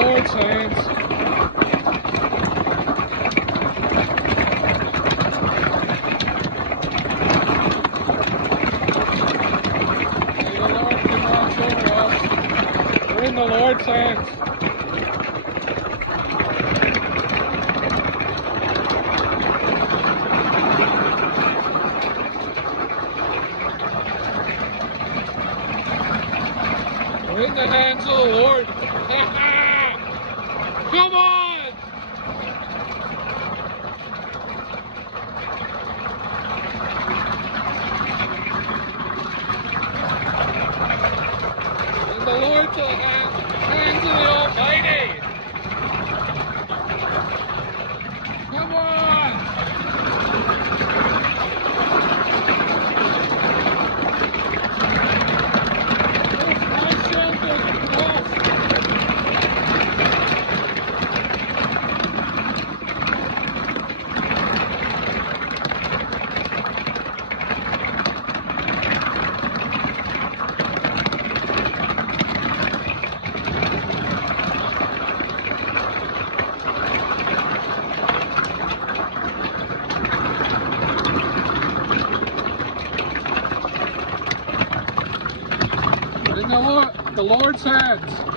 Lord's hands. May the Lord be watch over us. We're in the Lord's hands. We're in the hands of the Lord. Come on! In the Lord's hands of the Almighty. Come on! In the Lord's hands.